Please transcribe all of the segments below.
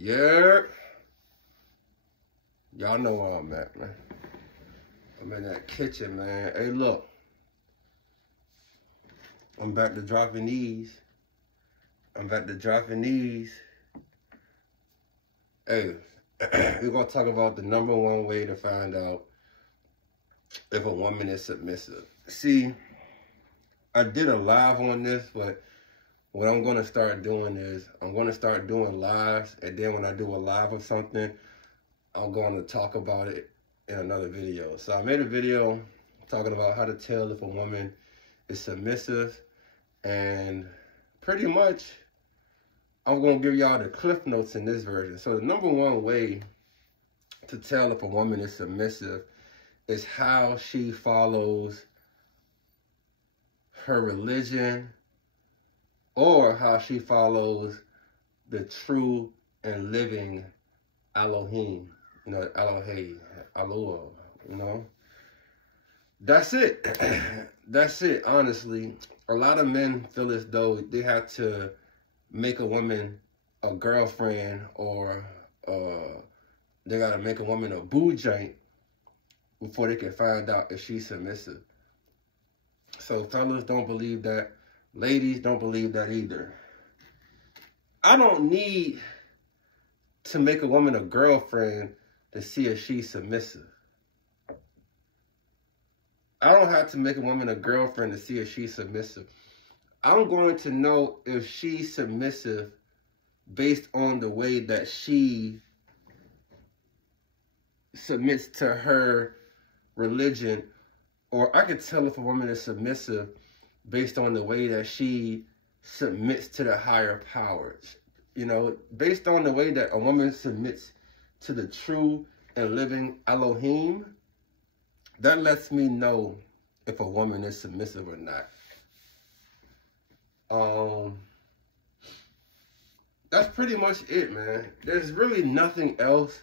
Yeah. Y'all know where I'm at, man. I'm in that kitchen, man. Hey, look. I'm back to dropping these. Hey, we're going to talk about the #1 way to find out if a woman is submissive. See, I did a live on this, but what I'm going to start doing is I'm going to start doing lives, and then when I do a live of something, I'm going to talk about it in another video. So I made a video talking about how to tell if a woman is submissive, and pretty much I'm going to give y'all the cliff notes in this version. So the #1 way to tell if a woman is submissive is how she follows her religion, or how she follows the true and living Elohim. You know, Elohim, Aloha, you know. That's it. That's it, honestly. A lot of men feel as though they have to make a woman a girlfriend, or they got to make a woman a boo joint before they can find out if she's submissive. So fellas don't believe that. Ladies don't believe that either. I don't need to make a woman a girlfriend to see if she's submissive. I don't have to make a woman a girlfriend to see if she's submissive. I'm going to know if she's submissive based on the way that she submits to her religion, or I could tell if a woman is submissive based on the way that she submits to the higher powers. You know, based on the way that a woman submits to the true and living Elohim, that lets me know if a woman is submissive or not. That's pretty much it, man. There's really nothing else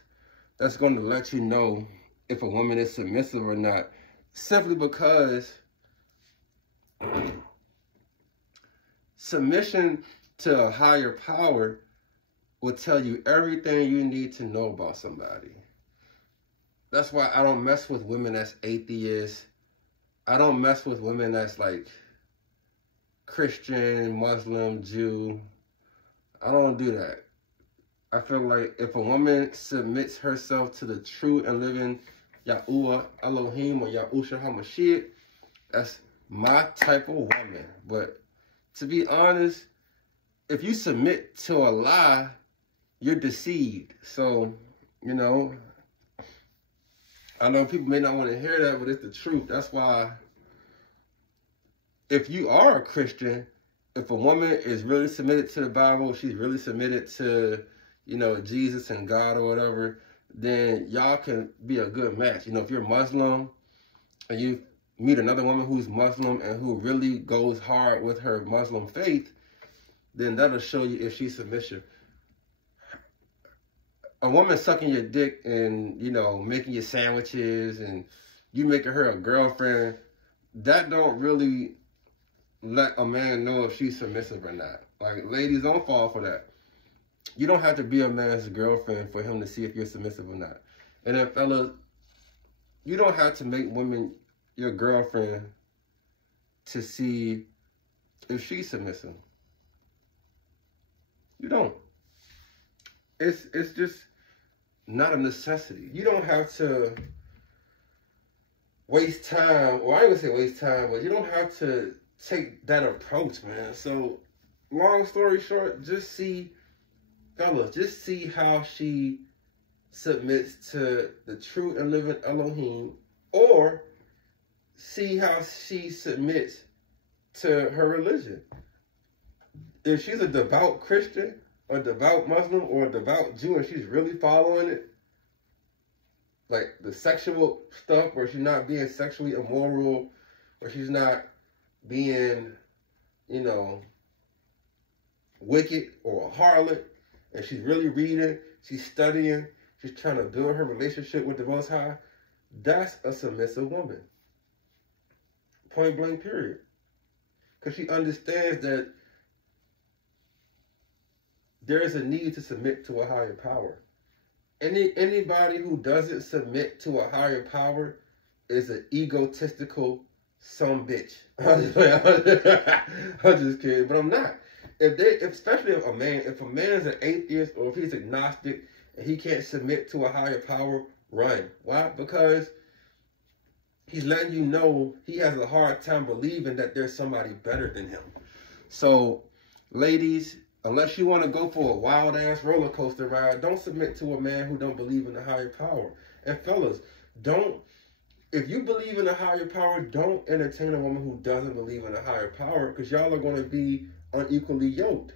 that's going to let you know if a woman is submissive or not, simply because submission to a higher power will tell you everything you need to know about somebody. That's why I don't mess with women that's atheists. I don't mess with women that's like Christian, Muslim, Jew. I don't do that. I feel like if a woman submits herself to the true and living Yahuwah Elohim, or Yahusha HaMashiach, that's my type of woman. But to be honest, if you submit to a lie, you're deceived. So, you know, I know people may not want to hear that, but it's the truth. That's why if you are a Christian, if a woman is really submitted to the Bible, she's really submitted to, you know, Jesus and God or whatever, then y'all can be a good match. You know, if you're Muslim and you meet another woman who's Muslim and who really goes hard with her Muslim faith, then that'll show you if she's submissive. A woman sucking your dick and, you know, making you sandwiches and you making her a girlfriend, that don't really let a man know if she's submissive or not. Like, ladies, don't fall for that. You don't have to be a man's girlfriend for him to see if you're submissive or not. And then, fellas, you don't have to make women your girlfriend to see if she's submissive. You don't. It's just not a necessity. You don't have to waste time, or I ain't gonna say waste time, but you don't have to take that approach, man. So, long story short, just see, fellas, just see how she submits to the true and living Elohim, or see how she submits to her religion. If she's a devout Christian, a devout Muslim, or a devout Jew, and she's really following it, like the sexual stuff, where she's not being sexually immoral, or she's not being, you know, wicked or a harlot, and she's really reading, she's studying, she's trying to build her relationship with the Most High, that's a submissive woman. Point blank, period. Because she understands that there is a need to submit to a higher power. Anybody who doesn't submit to a higher power is an egotistical some bitch. I'm just kidding, but I'm not. Especially if a man's an atheist or if he's agnostic and he can't submit to a higher power, run. Why? Because he's letting you know he has a hard time believing that there's somebody better than him. So, ladies, unless you want to go for a wild-ass roller coaster ride, don't submit to a man who don't believe in a higher power. And fellas, if you believe in a higher power, don't entertain a woman who doesn't believe in a higher power, because y'all are going to be unequally yoked.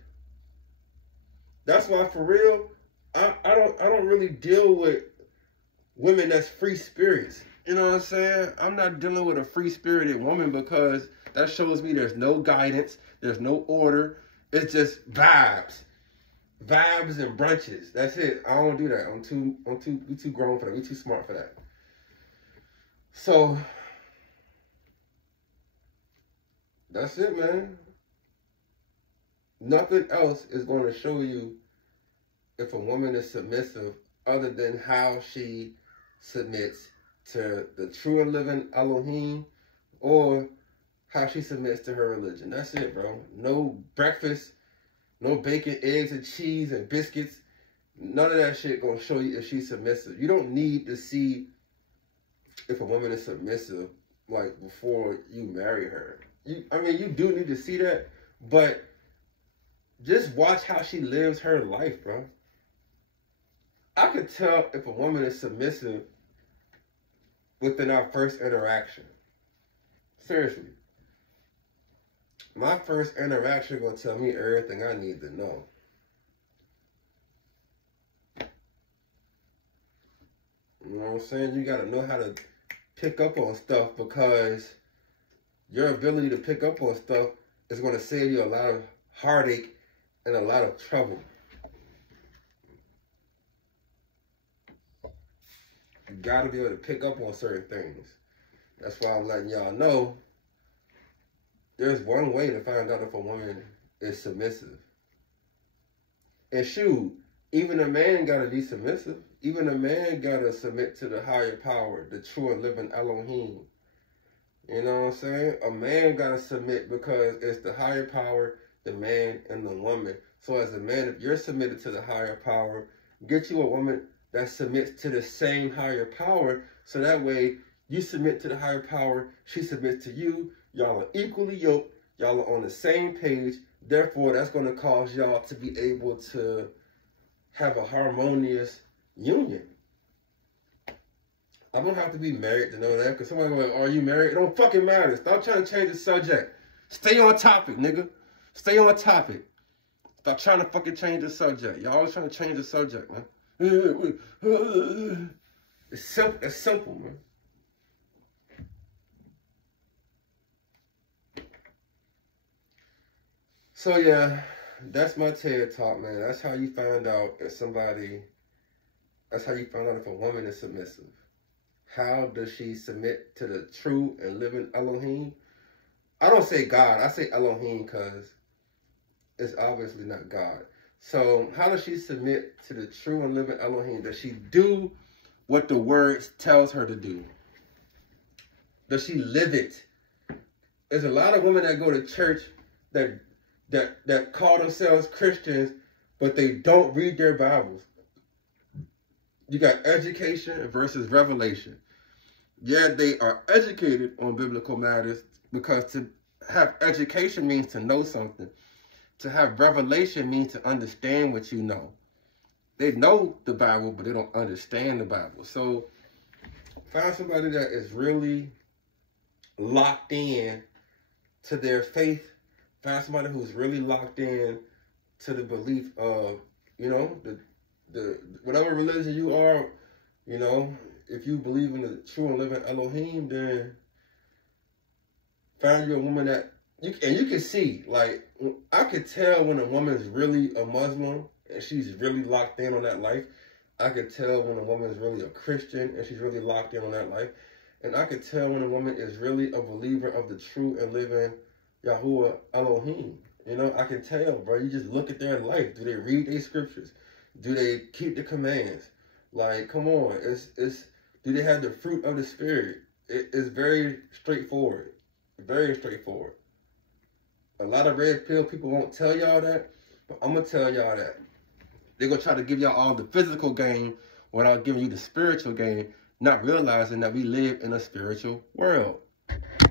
That's why, for real, I don't really deal with women that's free spirits. You know what I'm saying? I'm not dealing with a free-spirited woman because that shows me there's no guidance, there's no order. It's just vibes and brunches. That's it. I don't do that. We too grown for that. We too smart for that. So that's it, man. Nothing else is going to show you if a woman is submissive other than how she submits to the true and living Elohim or how she submits to her religion. That's it, bro. No breakfast, no bacon, eggs, and cheese, and biscuits. None of that shit gonna show you if she's submissive. You don't need to see if a woman is submissive, like, before you marry her. I mean, you do need to see that, but just watch how she lives her life, bro. I could tell if a woman is submissive within our first interaction. Seriously. My first interaction gonna tell me everything I need to know. You know what I'm saying? You gotta know how to pick up on stuff, because your ability to pick up on stuff is gonna save you a lot of heartache and a lot of trouble. You gotta be able to pick up on certain things. That's why I'm letting y'all know there's one way to find out if a woman is submissive. And shoot, even a man gotta be submissive. Even a man gotta submit to the higher power, the true and living Elohim. You know what I'm saying? A man gotta submit because it's the higher power, the man and the woman. So as a man, if you're submitted to the higher power, get you a woman that submits to the same higher power, so that way you submit to the higher power, she submits to you, y'all are equally yoked, y'all are on the same page, therefore that's going to cause y'all to be able to have a harmonious union. I don't have to be married to know that, because somebody goes, are you married? It don't fucking matter. Stop trying to change the subject. Stay on topic, nigga. Stay on topic. Stop trying to fucking change the subject. Y'all always trying to change the subject, man. It's simple, man. So yeah, that's my TED Talk, man. That's how you find out if that's how you find out if a woman is submissive. How does she submit to the true and living Elohim? I don't say God, I say Elohim because it's obviously not God. So how does she submit to the true and living Elohim? Does she do what the word tells her to do? Does she live it? There's a lot of women that go to church that call themselves Christians, but they don't read their Bibles. You got education versus revelation. Yeah, they are educated on biblical matters, because to have education means to know something. To have revelation means to understand what you know. They know the Bible, but they don't understand the Bible. So find somebody that is really locked in to their faith. Find somebody who's really locked in to the belief of, you know, the whatever religion you are, you know, if you believe in the true and living Elohim, then find you a woman that, you can see, like, I could tell when a woman's really a Muslim and she's really locked in on that life. I could tell when a woman is really a Christian and she's really locked in on that life. And I could tell when a woman is really a believer of the true and living Yahuwah Elohim. You know, I can tell, bro. You just look at their life. Do they read their scriptures? Do they keep the commands? Like, come on. Do they have the fruit of the Spirit? It's very straightforward. Very straightforward. A lot of red pill people won't tell y'all that, but I'm going to tell y'all that. They're going to try to give y'all all the physical game without giving you the spiritual game, not realizing that we live in a spiritual world.